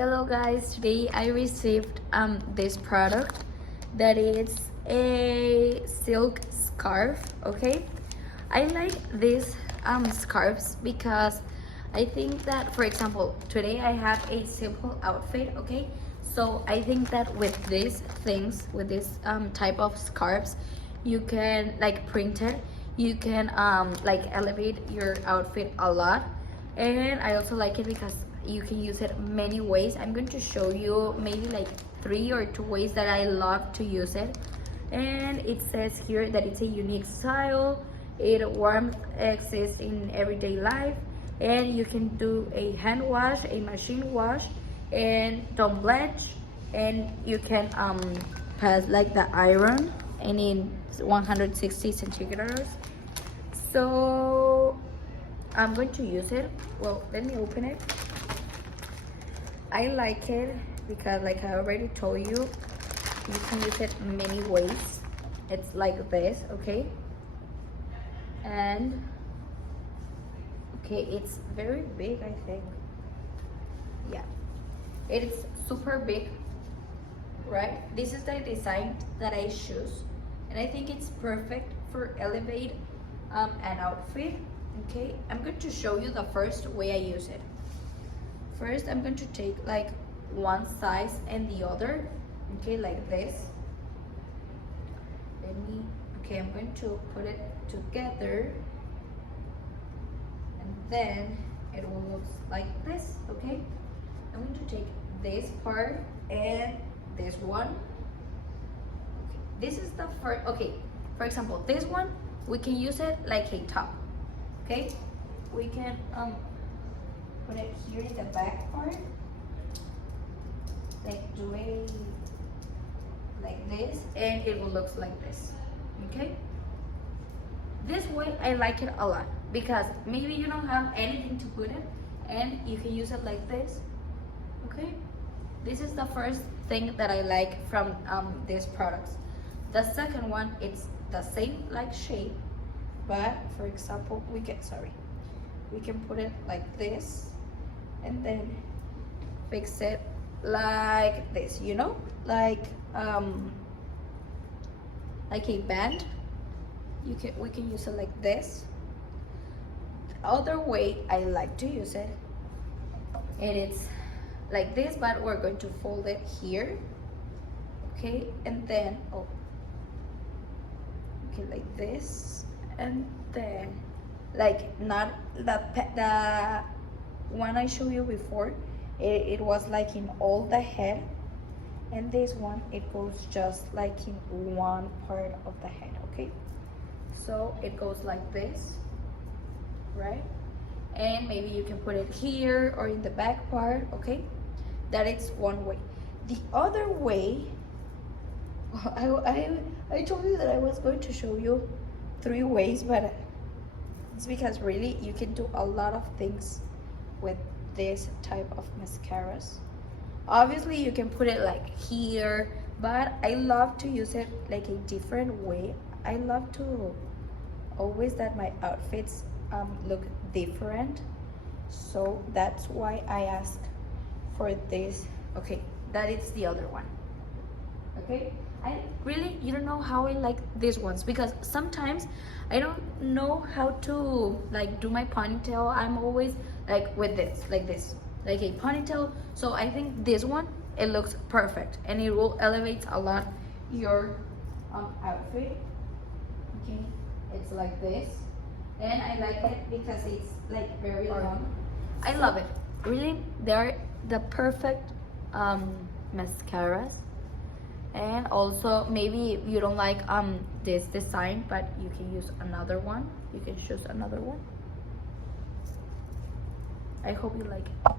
Hello guys, today I received this product that is a silk scarf. Okay, I like these scarves because I think that, for example, today I have a simple outfit. Okay, so I think that with these things, with this type of scarves, you can like print it, you can like elevate your outfit a lot. And I also like it because you can use it many ways. I'm going to show you maybe like 3 or 2 ways that I love to use it. And it says here that it's a unique style, warmth exists in everyday life, and you can do a hand wash, a machine wash, and don't blanch, and you can pass like the iron and in 160 centigrade. So I'm going to use it. Well, let me open it. I like it because, like I already told you, you can use it many ways. It's like this, okay? And okay, it's very big, I think. Yeah, it's super big, right? This is the design that I choose, and I think it's perfect for elevate an outfit. Okay, I'm going to show you the first way I use it. First, I'm going to take like one size and the other, okay, like this. Okay, I'm going to put it together, and then it will look like this, okay? I'm going to take this part and this one. Okay, this is the first, okay, for example, this one, we can use it like a top, okay? We can put it here in the back part, like do a like this, and it will look like this. Okay, this way I like it a lot because maybe you don't have anything to put it and you can use it like this. Okay, this is the first thing that I like from these products. The second one, it's the same like shape, but for example we can put it like this and then fix it like this, you know, like a band. We can use it like this. The other way I like to use it, and it's like this, but we're going to fold it here, okay, and then okay, like this, and then like not the one I showed you before, it was like in all the head, and this one it goes just like in one part of the head. Okay, so it goes like this, right? And maybe you can put it here or in the back part. Okay, that is one way. The other way, I told you that I was going to show you 3 ways, but it's because really you can do a lot of things with this type of mascaras. Obviously you can put it like here, but I love to use it like a different way. I love to always that my outfits look different, so that's why I ask for this. Okay, that is the other one. Okay, you don't know how I like these ones because sometimes I don't know how to like do my ponytail. I'm always like with this, like a ponytail. So I think this one, it looks perfect and it will elevate a lot your outfit. Okay, it's like this, and I like it because it's like very long. I love it. Really, they're the perfect mascaras. And also maybe you don't like this design, but you can use another one. You can choose another one. I hope you like it.